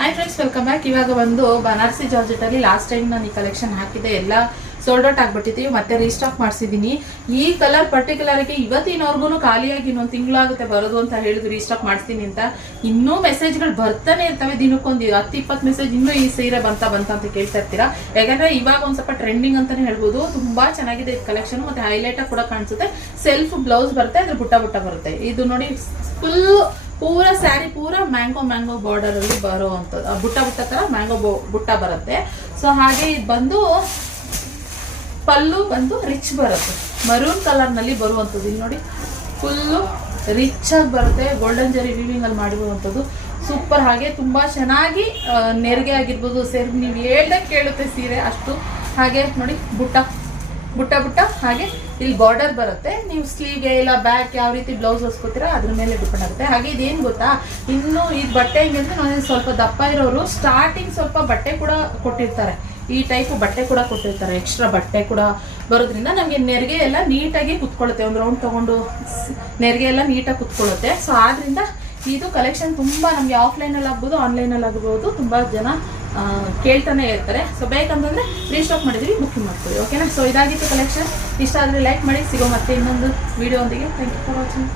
Hi friends, welcome back. ಇವಾಗ ಬಂದು Banarasi georgette ಅಲ್ಲಿ ಲಾಸ್ಟ್ ಟೈಮ್ ನಾನು ಈ ಕಲೆಕ್ಷನ್ ಹಾಕಿದ್ದೆ, ಎಲ್ಲ ಸೋಲ್ಡ್ ಔಟ್ ಆಗ್ಬಿಟ್ಟಿದ್ದೀವಿ. ಮತ್ತೆ ರೀಸ್ಟಾಕ್ ಮಾಡಿಸಿದ್ದೀನಿ. ಈ ಕಲರ್ ಪರ್ಟಿಕ್ಯುಲರ್ಗೆ ಇವತ್ತಿನವರೆಗೂ ಖಾಲಿಯಾಗಿ ಇನ್ನೊಂದು ತಿಂಗಳಾಗುತ್ತೆ ಬರೋದು ಅಂತ ಹೇಳಿದ್ರು, ರೀಸ್ಟಾಕ್ ಮಾಡಿಸ್ತೀನಿ ಅಂತ. ಇನ್ನೂ ಮೆಸೇಜ್ಗಳು ಬರ್ತಾನೆ ಇರ್ತವೆ, ದಿನಕ್ಕೊಂದು 10-20 ಮೆಸೇಜ್ ಇನ್ನೂ ಈ ಸೀರೆ ಬಂತ ಅಂತ ಕೇಳ್ತಾ ಇರ್ತೀರಾ. ಯಾಕಂದ್ರೆ ಇವಾಗ ಒಂದ್ ಸ್ವಲ್ಪ ಟ್ರೆಂಡಿಂಗ್ ಅಂತಾನೆ ಹೇಳ್ಬೋದು. ತುಂಬಾ ಚೆನ್ನಾಗಿದೆ ಇದು ಕಲೆಕ್ಷನ್. ಮತ್ತೆ ಹೈಲೈಟ್ ಆಗಿ ಕೂಡ ಕಾಣಿಸುತ್ತೆ. ಸೆಲ್ಫ್ ಬ್ಲೌಸ್ ಬರುತ್ತೆ, ಅದ್ರ ಬುಟ್ಟ ಬರುತ್ತೆ. ಇದು ನೋಡಿ, ಫುಲ್ ಪೂರ ಸ್ಯಾರಿ ಪೂರ ಮ್ಯಾಂಗೋ ಬಾರ್ಡರ್ ಅಲ್ಲಿ ಬರುವಂಥದ್ದು, ಬುಟ್ಟ ತರ ಮ್ಯಾಂಗೋ ಬುಟ್ಟ ಬರುತ್ತೆ. ಸೊ ಹಾಗೆ ಇದು ಬಂದು ಪಲ್ಲು ಬಂದು ರಿಚ್ ಬರುತ್ತೆ, ಮರೂನ್ ಕಲರ್ ನಲ್ಲಿ ಬರುವಂಥದ್ದು. ಇಲ್ಲಿ ನೋಡಿ, ಫುಲ್ಲು ರಿಚ್ ಆಗಿ ಬರುತ್ತೆ. ಗೋಲ್ಡನ್ ಜರಿ ವೀವಿಂಗ್ ಅಲ್ಲಿ ಮಾಡಿರುವಂಥದ್ದು ಸೂಪರ್. ಹಾಗೆ ತುಂಬಾ ಚೆನ್ನಾಗಿ ನೆರಿಗೆ ಆಗಿರ್ಬೋದು, ಸೇರಿ ನೀವು ಹೇಳ್ದಂಗೆ ಕೇಳುತ್ತೆ ಸೀರೆ ಅಷ್ಟು. ಹಾಗೆ ನೋಡಿ, ಬುಟ್ಟ ಹಾಗೆ ಇಲ್ಲಿ ಬಾರ್ಡರ್ ಬರುತ್ತೆ. ನೀವು ಸ್ಲೀವ್ಗೆ ಇಲ್ಲ ಬ್ಯಾಕ್ ಯಾವ ರೀತಿ ಬ್ಲೌಸ್ ಹೊಸ್ಕೋತೀರಾ ಅದ್ರ ಮೇಲೆ ಡಿಪೆಂಡ್ ಆಗುತ್ತೆ. ಹಾಗೆ ಇದೇನು ಗೊತ್ತಾ, ಇನ್ನು ಈ ಬಟ್ಟೆ ಹೆಂಗಂದ್ರೆ ನಾನು ಸ್ವಲ್ಪ ದಪ್ಪ ಇರೋರು ಸ್ಟಾರ್ಟಿಂಗ್ ಸ್ವಲ್ಪ ಬಟ್ಟೆ ಕೂಡ ಕೊಟ್ಟಿರ್ತಾರೆ, ಈ ಟೈಪ್ ಬಟ್ಟೆ ಕೂಡ ಕೊಟ್ಟಿರ್ತಾರೆ. ಎಕ್ಸ್ಟ್ರಾ ಬಟ್ಟೆ ಕೂಡ ಬರೋದ್ರಿಂದ ನಮಗೆ ನೆರಿಗೆ ಎಲ್ಲ ನೀಟಾಗಿ ಕುತ್ಕೊಳ್ಳುತ್ತೆ. ಒಂದು ರೌಂಡ್ ತಗೊಂಡು ನೆರಿಗೆ ಎಲ್ಲ ನೀಟಾಗಿ ಕುತ್ಕೊಳ್ಳುತ್ತೆ. ಸೊ ಆದ್ರಿಂದ ಇದು ಕಲೆಕ್ಷನ್ ತುಂಬಾ ನಮಗೆ ಆಫ್ಲೈನಲ್ಲಿ ಆಗ್ಬೋದು, ಆನ್ಲೈನಲ್ಲಿ ಆಗ್ಬೋದು, ತುಂಬಾ ಜನ ಕೇಳ್ತಾನೆ ಇರ್ತಾರೆ. ಸೊ ಬೇಕಂತಂದ್ರೆ ರೀಸ್ಟಾಕ್ ಮಾಡಿದೀವಿ, ಬುಕಿಂಗ್ ಮಾಡ್ತೀವಿ. ಓಕೆನಾ? ಸೊ ಇದಾಗಿತ್ತು ಕಲೆಕ್ಷನ್. ಇಷ್ಟ ಆದರೆ ಲೈಕ್ ಮಾಡಿ. ಸಿಗೋ ಮತ್ತೆ ಇನ್ನೊಂದು ವಿಡಿಯೋ ಒಂದಿಗೆ. Thank you for watching.